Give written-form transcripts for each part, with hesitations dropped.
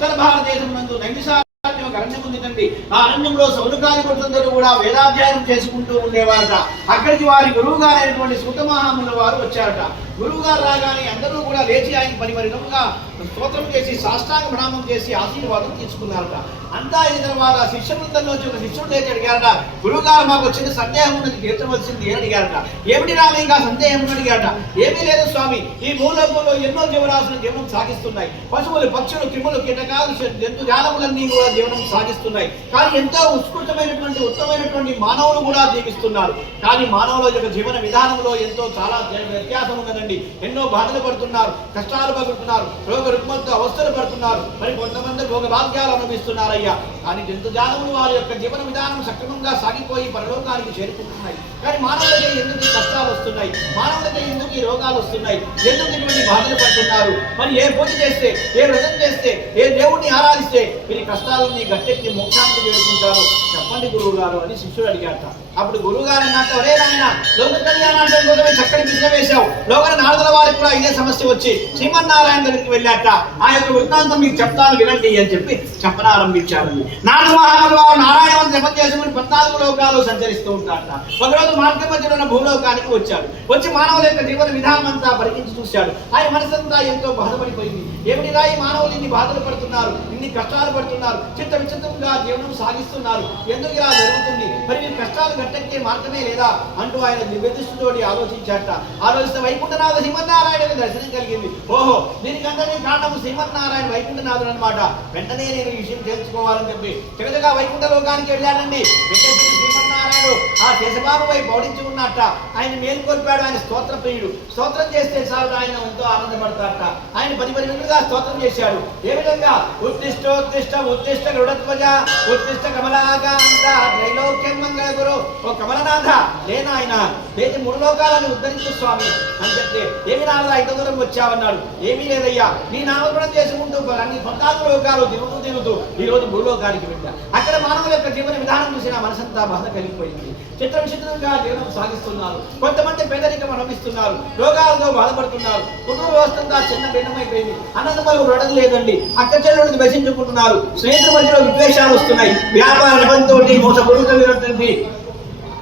ఉత్తర భారతదేశం నందు నైమిషారణ్యం ఒక అరణ్యం ఉందండి. ఆ అరణ్యంలో సౌనకాది పురుషులందరూ కూడా వేదాధ్యాయం చేసుకుంటూ ఉండేవారట. అక్కడికి వారి గురువు గారైనటువంటి సూత మహామునుల వారు వచ్చారట. గురువు గారు రాగానే అందరూ కూడా లేచి ఆయన పరిమరిగా స్తోత్రం చేసి సాష్టాంగ ప్రణామం చేసి ఆశీర్వాదం తీసుకున్నారట. అంతా అయిన తర్వాత శిష్య బృందంలోంచి ఒక శిష్యుడు లేచి అడిగారట, గురువు గారు మాకు వచ్చిన సందేహం ఉన్నది తీర్చవలసింది అని అడిగారట. ఏమిటి రామే ఇంకా సందేహం అడిగారట. ఏమీ లేదు స్వామి, ఈ భూలోకంలో ఎన్నో జీవరాశులు జీవనం సాగిస్తున్నాయి. పశువులు, పక్షులు, క్రిములు, కీటకాలు, జంతు జాలములన్నీ కూడా జీవనం సాగిస్తున్నాయి. కానీ ఎంతో ఉత్కృష్టమైనటువంటి ఉత్తమైనటువంటి మానవులు కూడా జీవిస్తున్నారు. కానీ మానవుల యొక్క జీవన విధానంలో ఎంతో చాలా వ్యత్యాసం ఉన్నదండి. ఎన్నో బాధలు పడుతున్నారు, కష్టాలు పడుతున్నారు, రోగ రుగ్మతో అవస్థలు పడుతున్నారు. మరి కొంతమంది భోగ భాగ్యాలు అనుభవిస్తున్నారయ్యా. కానీ జంతుజాలములు వారి యొక్క జీవన విధానం సక్రమంగా సాగిపోయి పరలోకానికి చేరుకుంటున్నాయి. కానీ మానవులకి ఎందుకు ఈ కష్టాలు వస్తున్నాయి? మానవులకి ఎందుకు ఈ రోగాలు వస్తున్నాయి? ఎందుకు ఇటువంటి బాధలు పడుతున్నారు? మరి ఏ పూజ చేస్తే, ఏ వ్రతం చేస్తే, ఏ దేవుడిని ఆరాధిస్తే వీరి కష్టాలని గట్టెక్కి మోక్షానికి చేరుకుంటారు? చెప్పండి గురువు గారు అని శిష్యుడు అడిగాట. అప్పుడు గురువు గారు అన్నట్టు, ఒరే నాయన, లోక కళ్యాణాంతం కోసమే చక్కటి బిడ్డ వేశావు. లోకన నారదుల వారికి కూడా ఇదే సమస్య వచ్చి శ్రీమన్నారాయణ దగ్గరికి వెళ్ళాట. ఆ యొక్క వృత్తాంతం మీకు చెప్తాను వినండి అని చెప్పి చెప్పనారంభించారు. నారద మహాములు వారు నారాయణవంత జపం చేసుకుని 14 లోకాలు సంచరిస్తూ ఉంటారట. ఒకరోజు మార్గ మధ్యలో ఉన్న భూలోకానికి వచ్చాడు. వచ్చి మానవుల యొక్క జీవన విధానం అంతా పరికించి చూశాడు. ఆయన మనసంతా ఎంతో బాధపడిపోయింది. ఏమిటిరా ఈ మానవులు ఇన్ని బాధలు పడుతున్నారు, ఇన్ని కష్టాలు పడుతున్నారు, చిత్త విచిత్రంగా జీవనం సాగిస్తున్నారు, ఎందుకు ఇలా జరుగుతుంది? మరి మీరు కష్టాలు గట్టెక్కే మార్గమే లేదా అంటూ ఆయన దివ్యదృష్టితోటి ఆలోచించాట. ఆలోచిస్తే వైకుంఠనాథ శ్రీమన్నారాయణ దర్శనం కలిగింది. ఓహో, దీనికందరినీ కారణము శ్రీమన్నారాయణ వైకుంఠనాథుడు అనమాట. వెంటనే నేను ఈ విషయం తెలుసుకోవాలని చెప్పి చక్కగా వైకుంఠ లోకానికి వెళ్ళానండి. శ్రీమన్నారాయణుడు ఆ శేషబాబుపై బౌడించి ఉన్నట్ట. ఆయన మేలుకొల్పాడు. ఆయన స్తోత్ర ప్రియుడు. స్తోత్రం చేస్తే చాలు ఆయన ఎంతో ఆనందపడతారట. ఆయన 10 విధులుగా స్తోత్రం చేశాడు. ఏ విధంగా? ఉత్తిష్టోత్తిష్ట ఉత్తిష్ట గరుడధ్వజ ఉత్తిష్ట కమలాకాంత త్రైలోక్యం మంగళ గురు. ఓ కమలనాథ, లేనా ఆయన లేచి 3 లోకాలను ఉద్ధరించు స్వామి అని చెప్తే, ఏమి నారదా ఇంత దూరం వచ్చావన్నాడు. ఏమీ లేదయ్యా, నీ నామస్మరణ చేసుకుంటూ అన్ని 14 లోకాలు తిరుగుతూ ఈ రోజు భూలోకానికి వెళ్ళా. అక్కడ మానవుల యొక్క జీవన విధానం చూసి నా మనసంతా బాధ కలిగిపోయింది. చిత్ర విచిత్రంగా జీవనం సాగిస్తున్నారు. కొంతమంది పేదరికం అనుభవిస్తున్నారు, రోగాలతో బాధపడుతున్నారు. కుటుంబ వ్యవస్థంతా చిన్న భిన్నమైపోయింది. అన్నదమ్ములకు రొడలు లేదండి. అక్క చెల్లెళ్ళని దర్శించుకుంటున్నారు. స్నేహితుల మధ్యలో విద్వేషాలు వస్తున్నాయి. వ్యాపార నిబంధనతో మోసపూరితమైనటువంటి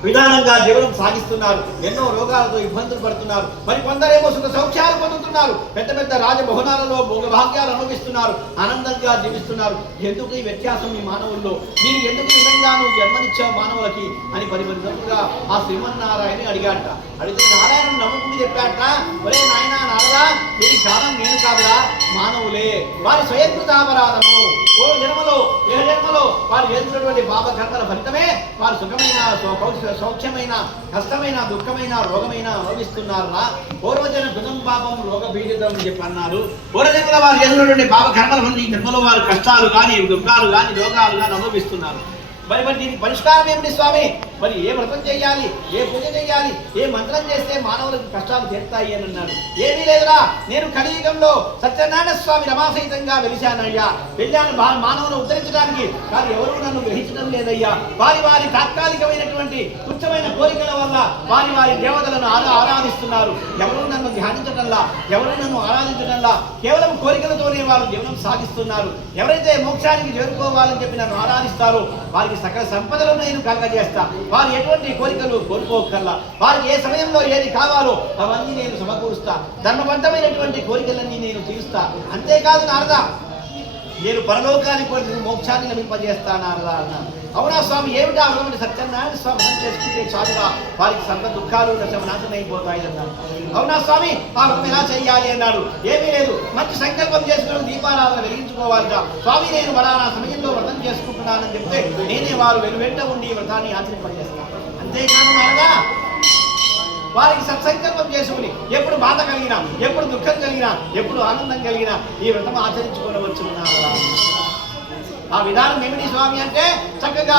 విధానంగా జీవనం సాగిస్తున్నారు. ఎన్నో రోగాలతో ఇబ్బందులు పడుతున్నారు. మరి కొందరేమో సుఖ సౌఖ్యాలు పొందుతున్నారు. పెద్ద పెద్ద రాజభవనాలలో భోగభాగ్యాలు అనుభవిస్తున్నారు. ఆనందంగా జీవిస్తున్నారు. ఎందుకు ఈ వ్యత్యాసం ఈ మానవుల్లో? మీరు ఎందుకు విధంగా నువ్వు జన్మనిచ్చావు మానవులకి అని పరిపరిగా ఆ శ్రీమన్నారాయణ అడిగాట. అడిగితే నారాయణ నమ్ముకుని చెప్పాట, ఒరే నాయన నారదా, దీనికి కారణం నేను కాదురా, మానవులే. వారి స్వయంకృతాపరాధము. ఓ జన్మలో ఏ జన్మలో వారు చేస్తున్నటువంటి పాపకర్మల ఫలితమే వారు సుఖమైన సౌఖ్యమైన కష్టమైన దుఃఖమైన రోగమైన అనుభవిస్తున్నారా? పూర్వజన గుణం పాపం రోగ పీడితం అని చెప్పి అన్నారు. పూర్వజన్మలో వారు చేస్తున్నటువంటి పాపకర్మల వల్ల ఈ జన్మలో వారు కష్టాలు కానీ దుఃఖాలు కానీ రోగాలు కానీ అనుభవిస్తున్నారు. మరి దీనికి పరిష్కారం ఏమిటి స్వామి? మరి ఏ వ్రతం చేయాలి, ఏ పూజ చేయాలి, ఏ మంత్రం చేస్తే మానవులకు కష్టాలు తీరుతాయి అని అన్నాడు. ఏమీ లేదురా, నేను కలియుగంలో సత్యనారాయణ స్వామి రమాసహితంగా వెలిశానయ్యా. వెళ్ళాను మానవులను ఉద్ధరించడానికి. కానీ ఎవరూ నన్ను గ్రహించడం లేదయ్యా. వారి తాత్కాలికమైనటువంటి తుచ్చమైన కోరికల వల్ల వారి దేవతలను ఆరాధిస్తున్నారు. ఎవరూ నన్ను ధ్యానించడంలా, ఎవరూ నన్ను ఆరాధించడంలా, కేవలం కోరికలతోనే వారు జీవనం సాగిస్తున్నారు. ఎవరైతే మోక్షానికి చేరుకోవాలని చెప్పి నన్ను ఆరాధిస్తారో వారికి సకల సంపదలు నేను కలగజేస్తా. వారు ఎటువంటి కోరికలు కోరుకోకల్లా, వారికి ఏ సమయంలో ఏది కావాలో అవన్నీ నేను సమకూరుస్తా. ధర్మబద్ధమైనటువంటి కోరికలన్నీ నేను తీరుస్తా. అంతేకాదు నారదా, నేను పరలోకానికి కోరిక మోక్షాన్ని లభింపజేస్తా నారదా అన్నా. అవునా స్వామి, ఏమిటా అటువంటి సత్యనారాయణ స్వామి చేసుకుంటే చాలుగా వారికి సర్వ దుఃఖాలు నాశనం అయిపోతాయి అన్నాడు. అవునా స్వామి, ఆ వ్రతం ఎలా చెయ్యాలి అన్నాడు. ఏమీ లేదు, మంచి సంకల్పం చేసుకుని దీపారాధన వెలిగించుకోవాలిగా. స్వామి, నేను మరానా సమయంలో వ్రతం చేసుకుంటున్నానని చెప్తే నేనే వారు వెంట ఉండి వ్రతాన్ని ఆచరింపజేస్తాను. అంతేకాదు నారదా, వారికి సత్సంకల్పం చేసుకుని ఎప్పుడు బాధ కలిగినా, ఎప్పుడు దుఃఖం కలిగినా, ఎప్పుడు ఆనందం కలిగినా ఈ వ్రతం ఆచరించుకోవచ్చు. ఆ విధానం ఏమిటి స్వామి అంటే, చక్కగా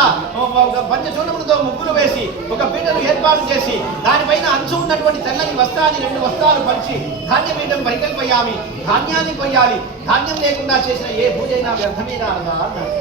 పంచచూర్ణములతో ముగ్గులు వేసి ఒక పీటను ఏర్పాటు చేసి దానిపైన అంచు ఉన్నటువంటి తెల్లని వస్త్రాన్ని 2 వస్త్రాలు పరిచి ధాన్యపీఠం పరికల్పయామి, ధాన్యాన్ని కొయ్యాలి. ధాన్యం లేకుండా చేసిన ఏ పూజ అయినా వ్యర్థమే రాదా అన్నాడు.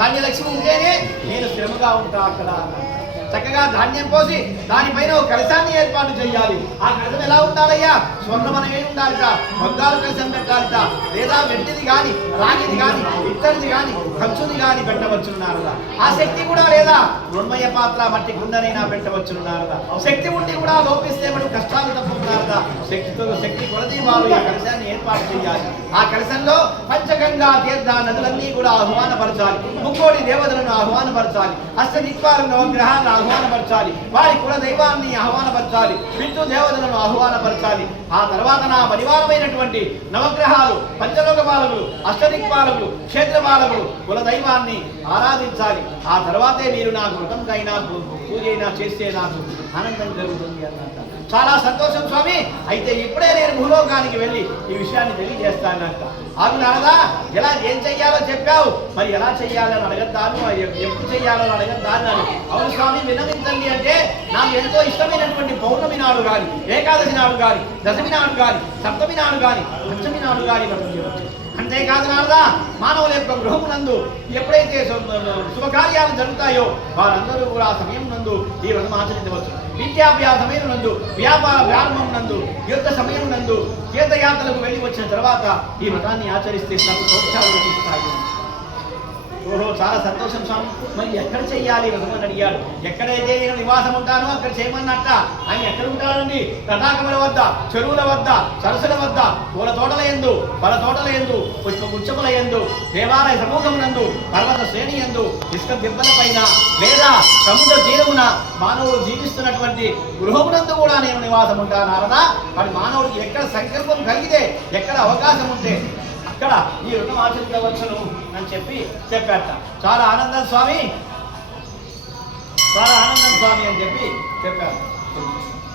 ధాన్యలక్ష్మి ఉంటేనే నేను శ్రమగా ఉంటా అక్కడ అన్నాడు. చక్కగా ధాన్యం పోసి దానిపైన ఒక కలశాన్ని ఏర్పాటు చేయాలి. ఆ కలశం ఎలా ఉండాలయ్యా? స్వర్ణమనమే ఉండాలిట, బంగారు కలశం పెట్టాలిట, లేదా వెండిది గాని రాగిది గాని ఇత్తడిది గాని కంచుది గాని పెట్టవచ్చున్నారదా. ఆ శక్తి కూడా లేదా మృణ్మయ పాత్ర మట్టి గుండెనైనా పెట్టవచ్చున్నారదా. శక్తి ఉండి కూడా లోపిస్తే మనం కష్టాలు తప్పుకున్నారదా. శక్తి కొలది వారు ఆ కలశాన్ని ఏర్పాటు చేయాలి. ఆ కలశంలో పంచగంగా తీర్థ నదులన్నీ కూడా ఆహ్వానపరచాలి. ముక్కోటి దేవతలను ఆహ్వానపరచాలి. అష్టదిక్పాల నవగ్రహాలను ఆహ్వానపరచాలి. వారి కుల దైవాన్ని ఆహ్వానపరచాలి. విష్ణు దేవతలను ఆహ్వానపరచాలి. ఆ తర్వాత నా పరివారమైనటువంటి నవగ్రహాలు, పంచలోక పాలకులు, అష్టదిక్పాలకులు, క్షేత్రపాలకులు, కుల దైవాన్ని ఆరాధించాలి. ఆ తర్వాతే మీరు నాకు వ్రతంకైనా పూజ అయినా చేస్తే నాకు ఆనందం జరుగుతుంది అన్నట్టు. చాలా సంతోషం స్వామి. అయితే ఇప్పుడే నేను భూలోకానికి వెళ్ళి ఈ విషయాన్ని తెలియజేస్తానంట. ఆగు నారదా, ఎలా ఏం చెయ్యాలో చెప్పావు, మరి ఎలా చెయ్యాలని అడగద్దాను, ఎప్పుడు చెయ్యాలని అడగద్దాను. అవును స్వామి విన్నవించండి అంటే నాకు ఎంతో ఇష్టమైనటువంటి పౌర్ణమి నాడు కానీ, ఏకాదశి నాడు కానీ, దశమి నాడు కానీ, సప్తమి నాడు కానీ, పంచమి నాడు కానీ అంతేకాదు నారదా, మానవుల యొక్క గృహమునందు ఎప్పుడైతే శుభకార్యాలు జరుగుతాయో వారందరూ కూడా ఆ సమయం నందు ఈ వ్రతం ఆచరించవచ్చు. విద్యాభ్యాసమైన నందు, వ్యాపార ప్రారంభం నందు, యుద్ధ సమయం నందు, తీర్థయాత్రలకు వెళ్ళి వచ్చిన తర్వాత ఈ వ్రతాన్ని ఆచరిస్తే నాకు సౌఖ్యాలు లభిస్తాయి. ఓహో, చాలా సంతోషం స్వామి. మరి ఎక్కడ చెయ్యాలి వ్రతం అని అడిగాడు. ఎక్కడైతే నేను నివాసం ఉంటానో అక్కడ చేయమన్నట్ట. ఆయన ఎక్కడ ఉంటాడండి? తటాకముల వద్ద, చెరువుల వద్ద, సరస్సుల వద్ద, పూల తోటల యందు, పల తోటల యందు, పుష్ప గుచ్చముల యందు, దేవాలయ సమూహం నందు, పర్వత శ్రేణి యందు, ఇసుక దిబ్బల పైన, లేదా సముద్ర తీరమున మానవుడు జీవిస్తున్నటువంటి గృహమునందు కూడా నేను నివాసం ఉంటాను నారదా. మరి మానవుడికి ఎక్కడ సంకల్పం కలిగితే, ఎక్కడ అవకాశం ఉంటే అక్కడ ఈ వ్రతం ఆచరించవచ్చును అని చెప్పాట. చాలా ఆనందం స్వామి, చాలా ఆనందం స్వామి అని చెప్పారు.